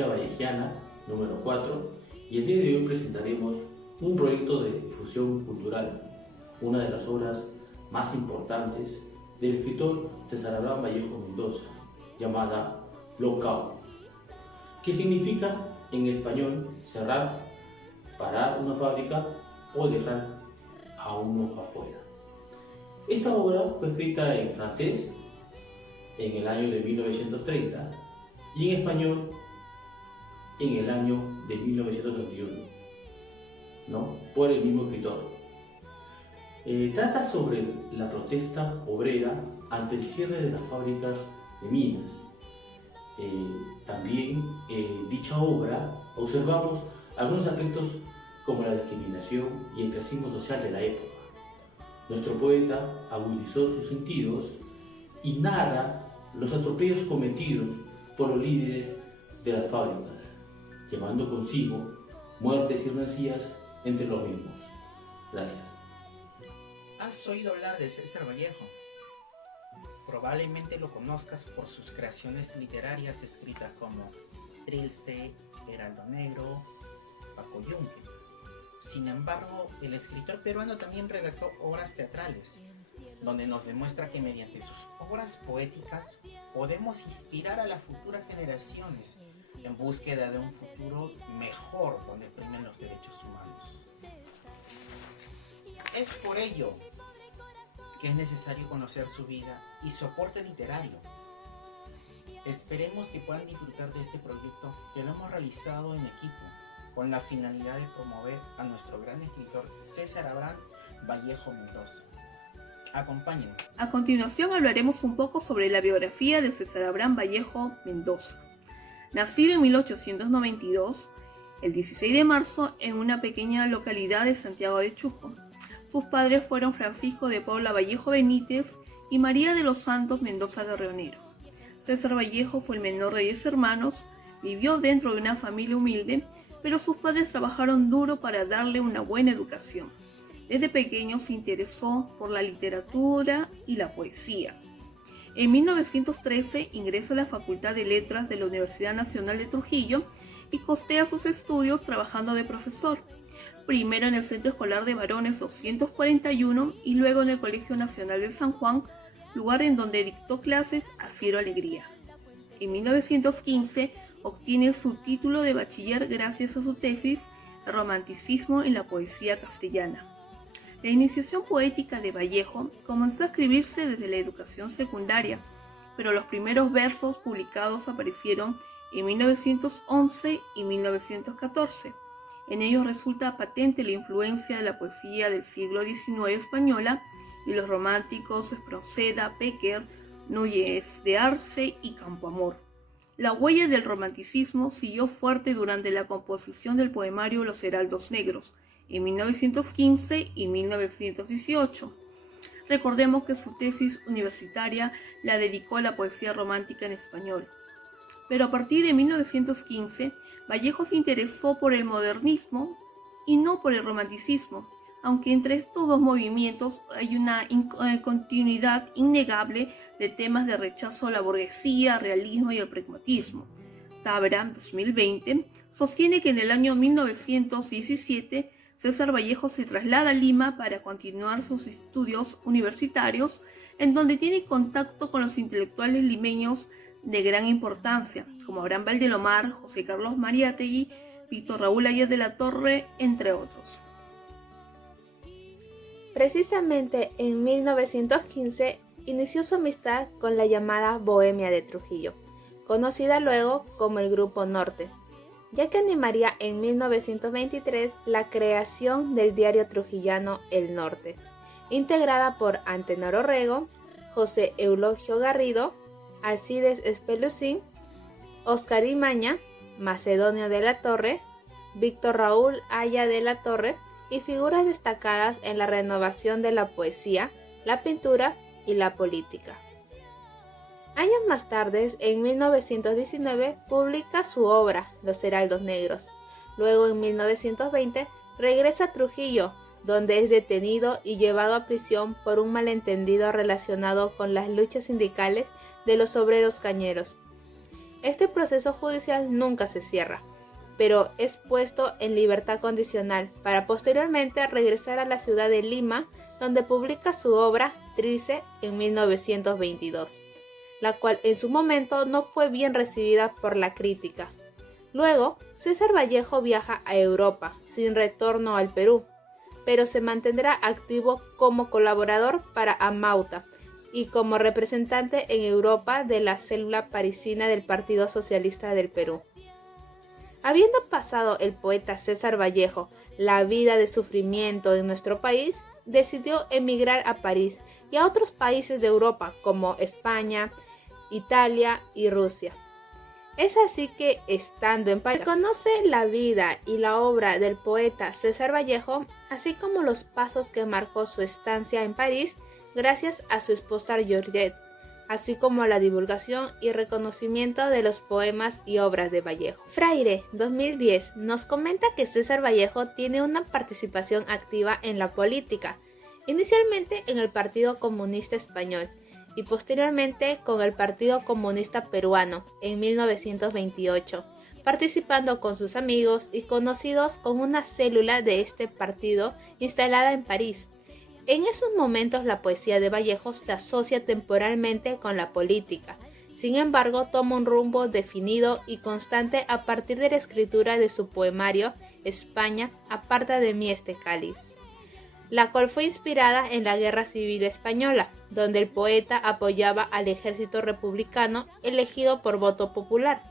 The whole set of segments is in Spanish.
Feria Vallejiana número 4, y el día de hoy presentaremos un proyecto de difusión cultural, una de las obras más importantes del escritor César Abraham Vallejo Mendoza, llamada Lockout, que significa en español cerrar, parar una fábrica o dejar a uno afuera. Esta obra fue escrita en francés en el año de 1930 y en español en el año de 1931, por el mismo escritor. Trata sobre la protesta obrera ante el cierre de las fábricas de minas. También en dicha obra observamos algunos aspectos como la discriminación y el clasismo social de la época. Nuestro poeta agudizó sus sentidos y narra los atropellos cometidos por los líderes de las fábricas, llevando consigo muertes y rencillas entre los mismos. Gracias. ¿Has oído hablar de César Vallejo? Probablemente lo conozcas por sus creaciones literarias escritas como Trilce, Heraldo Negro, Paco Yunque. Sin embargo, el escritor peruano también redactó obras teatrales, donde nos demuestra que mediante sus obras poéticas podemos inspirar a las futuras generaciones en búsqueda de un futuro mejor donde primen los derechos humanos. Es por ello que es necesario conocer su vida y su aporte literario. Esperemos que puedan disfrutar de este proyecto que lo hemos realizado en equipo con la finalidad de promover a nuestro gran escritor César Abraham Vallejo Mendoza. Acompáñenos. A continuación hablaremos un poco sobre la biografía de César Abraham Vallejo Mendoza. Nacido en 1892, el 16 de marzo, en una pequeña localidad de Santiago de Chuco. Sus padres fueron Francisco de Paula Vallejo Benítez y María de los Santos Mendoza Guerrionero. César Vallejo fue el menor de 10 hermanos, vivió dentro de una familia humilde, pero sus padres trabajaron duro para darle una buena educación. Desde pequeño se interesó por la literatura y la poesía. En 1913 ingresa a la Facultad de Letras de la Universidad Nacional de Trujillo y costea sus estudios trabajando de profesor, primero en el Centro Escolar de Varones 241 y luego en el Colegio Nacional de San Juan, lugar en donde dictó clases a Cielo Alegría. En 1915 obtiene su título de bachiller gracias a su tesis El romanticismo en la poesía castellana. La iniciación poética de Vallejo comenzó a escribirse desde la educación secundaria, pero los primeros versos publicados aparecieron en 1911 y 1914. En ellos resulta patente la influencia de la poesía del siglo XIX española y los románticos Espronceda, Péquer, Núñez de Arce y Campoamor. La huella del romanticismo siguió fuerte durante la composición del poemario Los Heraldos Negros, en 1915 y 1918. Recordemos que su tesis universitaria la dedicó a la poesía romántica en español. Pero a partir de 1915, Vallejo se interesó por el modernismo y no por el romanticismo, aunque entre estos dos movimientos hay una continuidad innegable de temas de rechazo a la burguesía, realismo y el pragmatismo. Tabra, 2020, sostiene que en el año 1917 César Vallejo se traslada a Lima para continuar sus estudios universitarios, en donde tiene contacto con los intelectuales limeños de gran importancia, como Abraham Valdelomar, José Carlos Mariátegui, Víctor Raúl Ayes de la Torre, entre otros. Precisamente en 1915 inició su amistad con la llamada Bohemia de Trujillo, conocida luego como el Grupo Norte, ya que animaría en 1923 la creación del diario trujillano El Norte, integrada por Antenor Orrego, José Eulogio Garrido, Alcides Espelucín, Óscar Imaña, Macedonio de la Torre, Víctor Raúl Aya de la Torre y figuras destacadas en la renovación de la poesía, la pintura y la política. Años más tarde, en 1919, publica su obra Los Heraldos Negros. Luego, en 1920, regresa a Trujillo, donde es detenido y llevado a prisión por un malentendido relacionado con las luchas sindicales de los obreros cañeros. Este proceso judicial nunca se cierra, pero es puesto en libertad condicional para posteriormente regresar a la ciudad de Lima, donde publica su obra Trilce en 1922, la cual en su momento no fue bien recibida por la crítica. Luego, César Vallejo viaja a Europa, sin retorno al Perú, pero se mantendrá activo como colaborador para Amauta y como representante en Europa de la célula parisina del Partido Socialista del Perú. Habiendo pasado el poeta César Vallejo la vida de sufrimiento en nuestro país, decidió emigrar a París y a otros países de Europa como España, Italia y Rusia. Es así que, estando en París, conoce la vida y la obra del poeta César Vallejo, así como los pasos que marcó su estancia en París gracias a su esposa Georgette, así como a la divulgación y reconocimiento de los poemas y obras de Vallejo. Fraire, 2010, nos comenta que César Vallejo tiene una participación activa en la política, inicialmente en el Partido Comunista Español, y posteriormente con el Partido Comunista Peruano en 1928, participando con sus amigos y conocidos con una célula de este partido instalada en París. En esos momentos la poesía de Vallejo se asocia temporalmente con la política, sin embargo toma un rumbo definido y constante a partir de la escritura de su poemario España, aparta de mí este cáliz, la cual fue inspirada en la Guerra Civil Española, donde el poeta apoyaba al ejército republicano elegido por voto popular.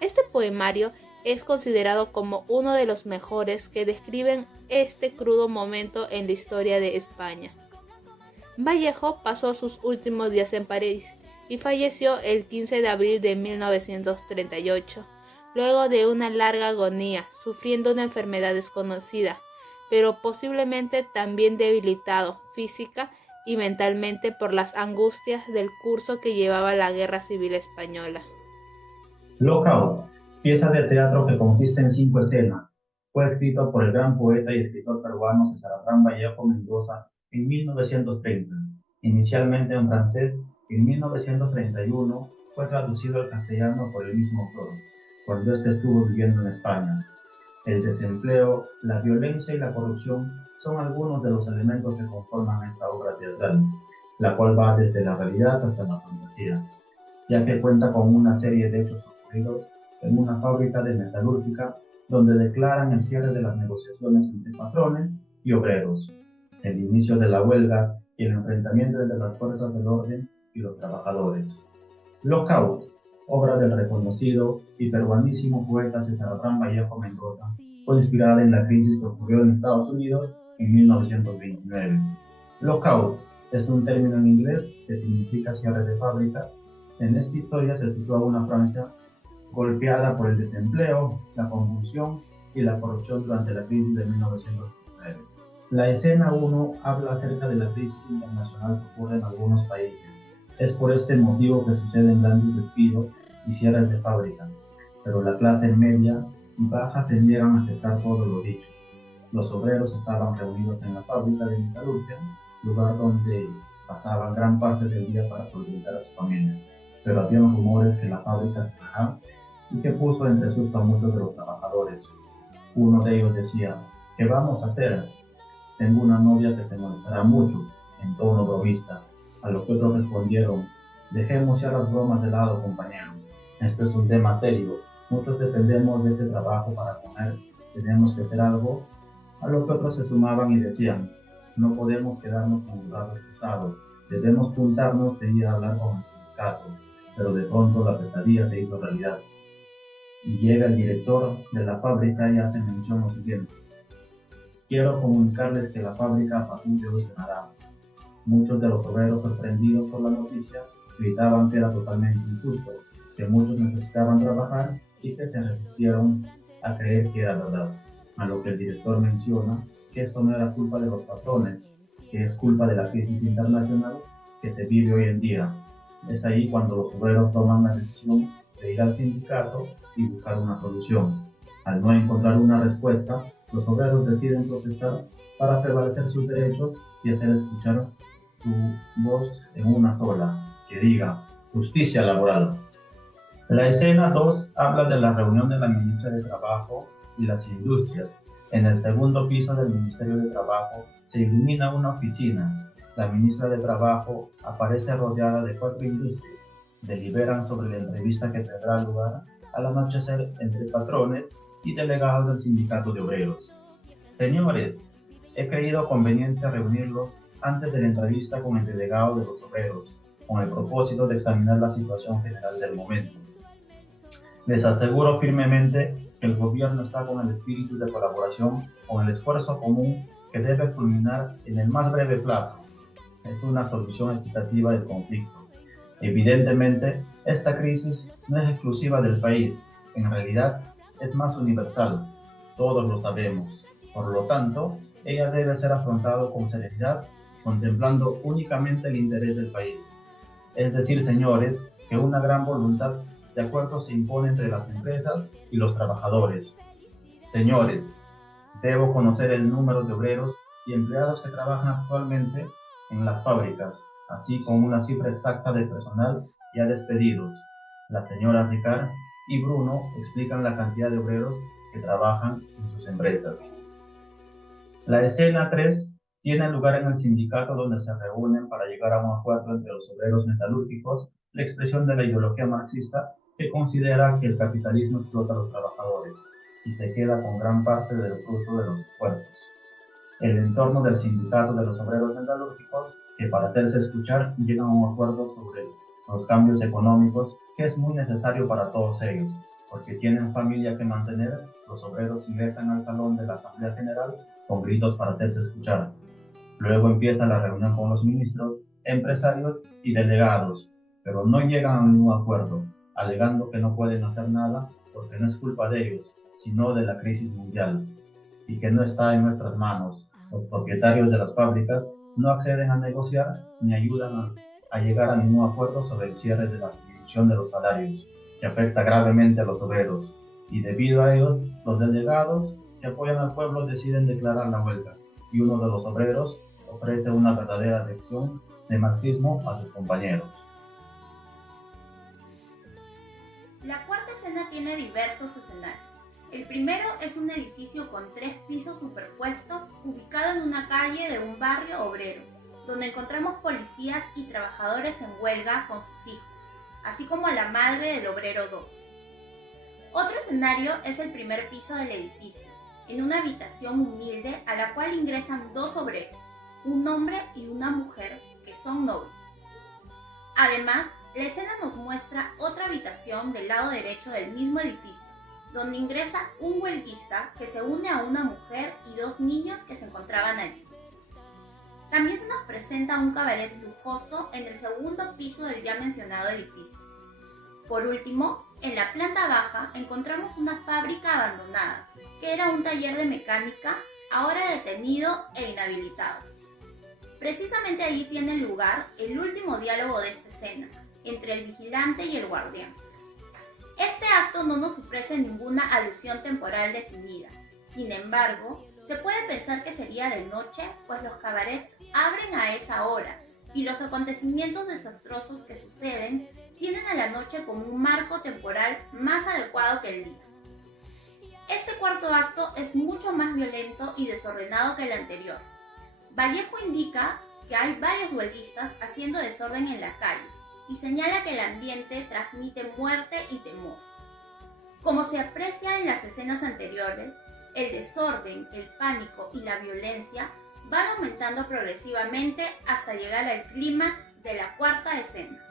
Este poemario es considerado como uno de los mejores que describen este crudo momento en la historia de España. Vallejo pasó sus últimos días en París y falleció el 15 de abril de 1938, luego de una larga agonía, sufriendo una enfermedad desconocida, pero posiblemente también debilitado física y mentalmente por las angustias del curso que llevaba la Guerra Civil Española. Lockout, pieza de teatro que consiste en 5 escenas, fue escrito por el gran poeta y escritor peruano César Abraham Vallejo Mendoza en 1930. Inicialmente en francés, en 1931 fue traducido al castellano por el mismo autor, cuando éste estuvo viviendo en España. El desempleo, la violencia y la corrupción son algunos de los elementos que conforman esta obra teatral, la cual va desde la realidad hasta la fantasía, ya que cuenta con una serie de hechos ocurridos en una fábrica de metalúrgica donde declaran el cierre de las negociaciones entre patrones y obreros, el inicio de la huelga y el enfrentamiento entre las fuerzas del orden y los trabajadores. Lockout, obra del reconocido y peruanísimo poeta César Abraham Vallejo Mendoza, fue inspirada en la crisis que ocurrió en Estados Unidos en 1929. Lockout es un término en inglés que significa cierre de fábrica. En esta historia se sitúa una Francia golpeada por el desempleo, la convulsión y la corrupción durante la crisis de 1929. La escena 1 habla acerca de la crisis internacional que ocurre en algunos países. Es por este motivo que suceden grandes despidos y cierres de fábrica, pero la clase media y baja se niegan a aceptar todo lo dicho. Los obreros estaban reunidos en la fábrica de metalurgia, lugar donde pasaban gran parte del día para solventar a su familia, pero había rumores que la fábrica cerrará y que puso entre susto a muchos de los trabajadores. Uno de ellos decía: ¿qué vamos a hacer? Tengo una novia que se molestará mucho, en tono bromista, a lo que otros respondieron: dejemos ya las bromas de lado, compañero. Esto es un tema serio. Muchos dependemos de este trabajo para comer. Tenemos que hacer algo. A lo que otros se sumaban y decían: no podemos quedarnos con los brazos cruzados. Debemos juntarnos e ir a hablar con el sindicato. Pero de pronto la pesadilla se hizo realidad. Y llega el director de la fábrica y hace mención lo siguiente: quiero comunicarles que la fábrica a partir de hoy cerrará. Muchos de los obreros, sorprendidos por la noticia, gritaban que era totalmente injusto, que muchos necesitaban trabajar y que se resistieron a creer que era verdad. A lo que el director menciona que esto no era culpa de los patrones, que es culpa de la crisis internacional que se vive hoy en día. Es ahí cuando los obreros toman la decisión de ir al sindicato y buscar una solución. Al no encontrar una respuesta, los obreros deciden protestar para prevalecer sus derechos y hacer escuchar su voz en una sola, que diga: justicia laboral. La escena 2 habla de la reunión de la ministra de Trabajo y las Industrias. En el segundo piso del Ministerio de Trabajo se ilumina una oficina. La ministra de Trabajo aparece rodeada de 4 industrias. Deliberan sobre la entrevista que tendrá lugar al anochecer entre patrones y delegados del Sindicato de Obreros. Señores, he creído conveniente reunirlos antes de la entrevista con el delegado de los obreros, con el propósito de examinar la situación general del momento. Les aseguro firmemente que el gobierno está con el espíritu de colaboración, con el esfuerzo común que debe culminar en el más breve plazo. Es una solución equitativa del conflicto. Evidentemente, esta crisis no es exclusiva del país, en realidad es más universal, todos lo sabemos. Por lo tanto, ella debe ser afrontada con serenidad, contemplando únicamente el interés del país. Es decir, señores, que una gran voluntad de acuerdo se impone entre las empresas y los trabajadores. Señores, debo conocer el número de obreros y empleados que trabajan actualmente en las fábricas, así como una cifra exacta de personal ya despedidos. Las señoras Ricard y Bruno explican la cantidad de obreros que trabajan en sus empresas. La escena 3 tiene lugar en el sindicato donde se reúnen para llegar a un acuerdo entre los obreros metalúrgicos, la expresión de la ideología marxista que considera que el capitalismo explota a los trabajadores y se queda con gran parte del fruto de los esfuerzos. El entorno del sindicato de los obreros metalúrgicos, que para hacerse escuchar llegan a un acuerdo sobre los cambios económicos que es muy necesario para todos ellos, porque tienen familia que mantener. Los obreros ingresan al salón de la Asamblea General con gritos para hacerse escuchar. Luego empieza la reunión con los ministros, empresarios y delegados, pero no llegan a ningún acuerdo, alegando que no pueden hacer nada porque no es culpa de ellos, sino de la crisis mundial, y que no está en nuestras manos. Los propietarios de las fábricas no acceden a negociar ni ayudan a llegar a ningún acuerdo sobre el cierre de la distribución de los salarios, que afecta gravemente a los obreros, y debido a ellos, los delegados que apoyan al pueblo deciden declarar la huelga, y uno de los obreros ofrece una verdadera lección de marxismo a sus compañeros. La cuarta escena tiene diversos escenarios. El primero es un edificio con 3 pisos superpuestos ubicado en una calle de un barrio obrero, donde encontramos policías y trabajadores en huelga con sus hijos, así como a la madre del obrero 2. Otro escenario es el primer piso del edificio, en una habitación humilde a la cual ingresan 2 obreros, un hombre y una mujer que son novios. Además, la escena nos muestra otra habitación del lado derecho del mismo edificio, donde ingresa un huelguista que se une a una mujer y 2 niños que se encontraban allí. También se nos presenta un cabaret lujoso en el segundo piso del ya mencionado edificio. Por último, en la planta baja encontramos una fábrica abandonada, que era un taller de mecánica, ahora detenido e inhabilitado. Precisamente allí tiene lugar el último diálogo de esta escena, entre el vigilante y el guardián. Este acto no nos ofrece ninguna alusión temporal definida. Sin embargo, se puede pensar que sería de noche, pues los cabarets abren a esa hora y los acontecimientos desastrosos que suceden tienen a la noche como un marco temporal más adecuado que el día. Este cuarto acto es mucho más violento y desordenado que el anterior. Vallejo indica que hay varios huelguistas haciendo desorden en la calle y señala que el ambiente transmite muerte y temor. Como se aprecia en las escenas anteriores, el desorden, el pánico y la violencia van aumentando progresivamente hasta llegar al clímax de la cuarta escena.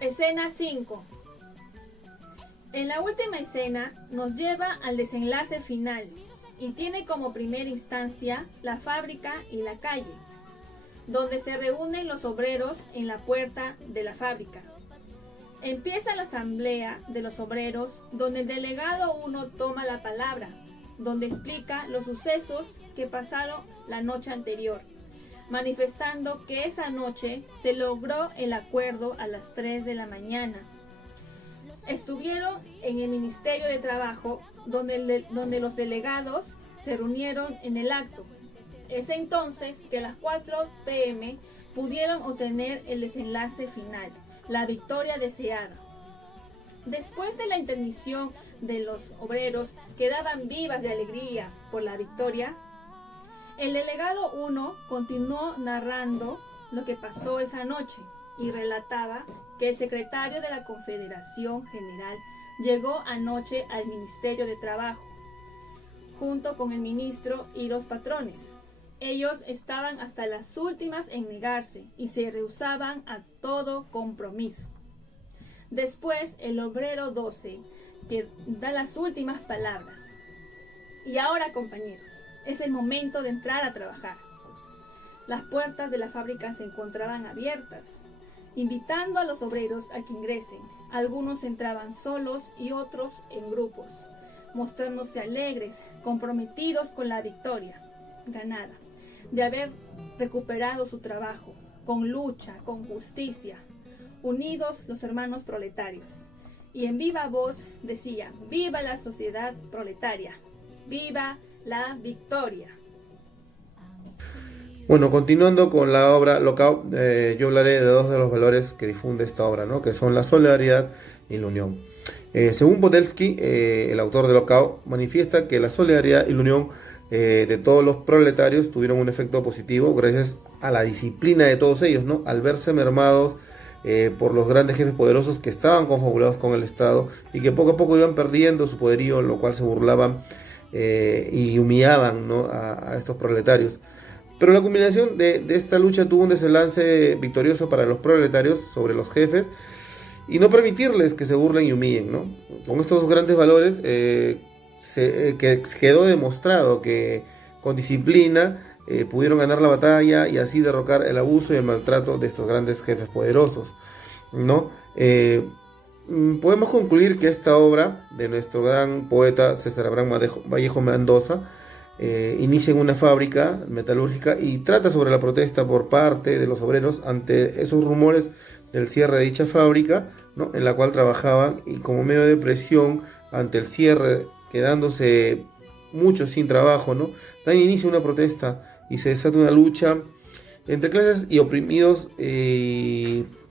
Escena 5. En la última escena nos lleva al desenlace final y tiene como primera instancia la fábrica y la calle, donde se reúnen los obreros en la puerta de la fábrica. Empieza la asamblea de los obreros, donde el delegado 1 toma la palabra, donde explica los sucesos que pasaron la noche anterior, manifestando que esa noche se logró el acuerdo a las 3 de la mañana. Estuvieron en el Ministerio de Trabajo, donde los delegados se reunieron en el acto. Es entonces que a las 4 p.m. pudieron obtener el desenlace final, la victoria deseada. Después de la intermisión de los obreros que daban vivas de alegría por la victoria, el delegado 1 continuó narrando lo que pasó esa noche y relataba que el secretario de la Confederación General llegó anoche al Ministerio de Trabajo, junto con el ministro y los patrones. Ellos estaban hasta las últimas en negarse y se rehusaban a todo compromiso. Después, el obrero 12, que da las últimas palabras. Y ahora, compañeros, es el momento de entrar a trabajar. Las puertas de la fábrica se encontraban abiertas, invitando a los obreros a que ingresen. Algunos entraban solos y otros en grupos, mostrándose alegres, comprometidos con la victoria ganada, de haber recuperado su trabajo, con lucha, con justicia, unidos los hermanos proletarios. Y en viva voz decían: ¡viva la sociedad proletaria! ¡Viva la victoria! Bueno, continuando con la obra Lockout, yo hablaré de dos de los valores que difunde esta obra, ¿no? Que son la solidaridad y la unión. Según Podelsky, el autor de Lockout, manifiesta que la solidaridad y la unión de todos los proletarios tuvieron un efecto positivo gracias a la disciplina de todos ellos, ¿no? Al verse mermados por los grandes jefes poderosos que estaban confabulados con el Estado y que poco a poco iban perdiendo su poderío, lo cual se burlaban y humillaban, ¿no? a estos proletarios. Pero la culminación de esta lucha tuvo un desenlace victorioso para los proletarios sobre los jefes y no permitirles que se burlen y humillen, ¿no? Con estos dos grandes valores que quedó demostrado que con disciplina pudieron ganar la batalla y así derrocar el abuso y el maltrato de estos grandes jefes poderosos, ¿no? Podemos concluir que esta obra de nuestro gran poeta César Abraham Vallejo Mendoza inicia en una fábrica metalúrgica y trata sobre la protesta por parte de los obreros ante esos rumores del cierre de dicha fábrica, ¿no? En la cual trabajaban, y como medio de presión ante el cierre, quedándose muchos sin trabajo, ¿no? Da inicio a una protesta y se desata una lucha entre clases y oprimidos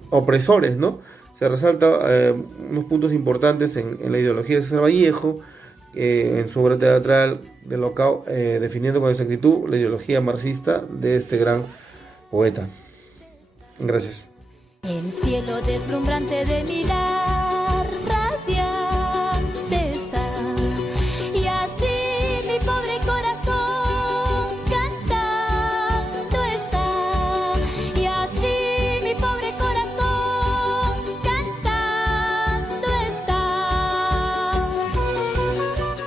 opresores, ¿no? Se resalta unos puntos importantes en la ideología de César Vallejo, en su obra teatral de Lockout, definiendo con exactitud la ideología marxista de este gran poeta. Gracias. El cielo deslumbrante de mirar.